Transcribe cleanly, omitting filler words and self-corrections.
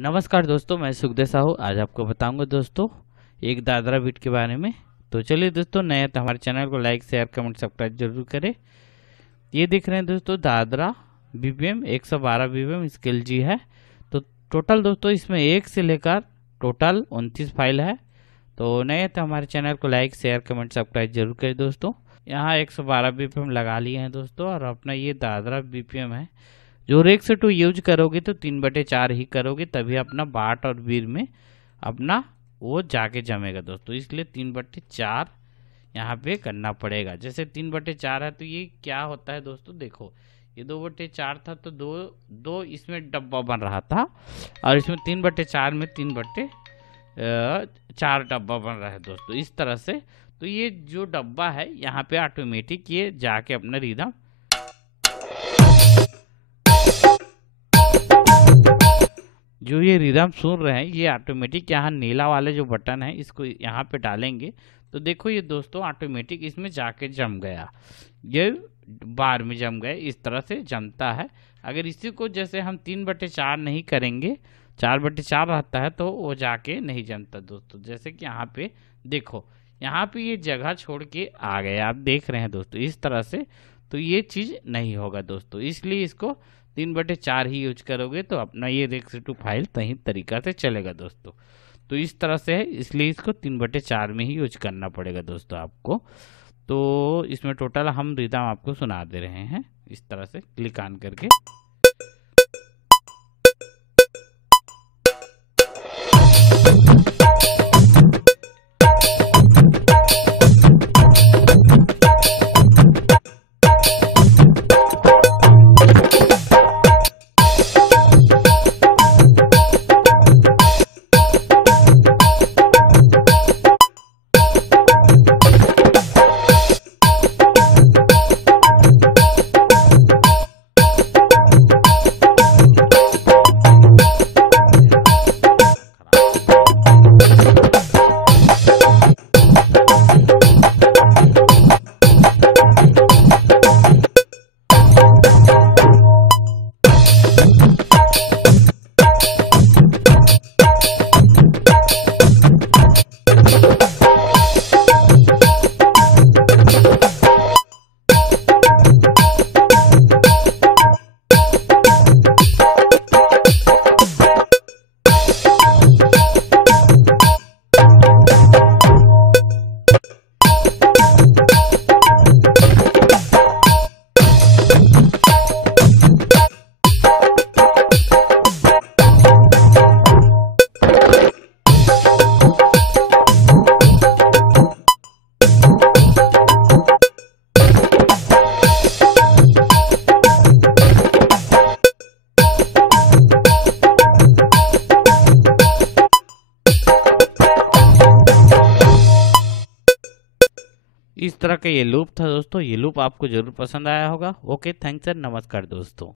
नमस्कार दोस्तों, मैं सुखदेव साहू। आज आपको बताऊंगा दोस्तों एक दादरा बीट के बारे में। तो चलिए दोस्तों, नए तो हमारे चैनल को लाइक शेयर कमेंट सब्सक्राइब जरूर करें। ये देख रहे हैं दोस्तों दादरा बीपीएम 112 बीपीएम स्केल जी है। तो टोटल दोस्तों इसमें 1 से लेकर टोटल 29 फाइल है। तो नए तो हमारे चैनल को लाइक शेयर कमेंट सब्सक्राइब जरूर करें दोस्तों। यहाँ 112 बीपीएम लगा लिए हैं दोस्तों, और अपना ये दादरा बीपीएम है। जो रेक से टू यूज करोगे तो 3/4 ही करोगे, तभी अपना बाट और बीर में अपना वो जाके जमेगा दोस्तों। इसलिए 3/4 यहाँ पे करना पड़ेगा। जैसे 3/4 है तो ये क्या होता है दोस्तों, देखो ये 2/4 था तो दो इसमें डब्बा बन रहा था, और इसमें 3/4 में 3/4 डब्बा बन रहा है दोस्तों, इस तरह से। तो ये जो डब्बा है यहाँ पे ऑटोमेटिक ये जाके अपना रिदम जो ये रिदम सुन रहे हैं, ये ऑटोमेटिक यहाँ नीला वाले जो बटन है इसको यहाँ पे डालेंगे तो देखो ये दोस्तों ऑटोमेटिक इसमें जाके जम गया, ये बार में जम गए। इस तरह से जमता है। अगर इसी को जैसे हम 3/4 नहीं करेंगे, 4/4 रहता है तो वो जाके नहीं जमता दोस्तों। जैसे कि यहाँ पे देखो, यहाँ पे ये जगह छोड़ के आ गए, आप देख रहे हैं दोस्तों, इस तरह से। तो ये चीज़ नहीं होगा दोस्तों, इसलिए इसको 3/4 ही यूज करोगे तो अपना ये रेक्स2 फाइल सही तरीका से चलेगा दोस्तों। तो इस तरह से है, इसलिए इसको 3/4 में ही यूज करना पड़ेगा दोस्तों आपको। तो इसमें टोटल हम रिदम आपको सुना दे रहे हैं इस तरह से क्लिक ऑन करके। इस तरह का ये लूप था दोस्तों। ये लूप आपको जरूर पसंद आया होगा। ओके, थैंक्स सर, नमस्कार दोस्तों।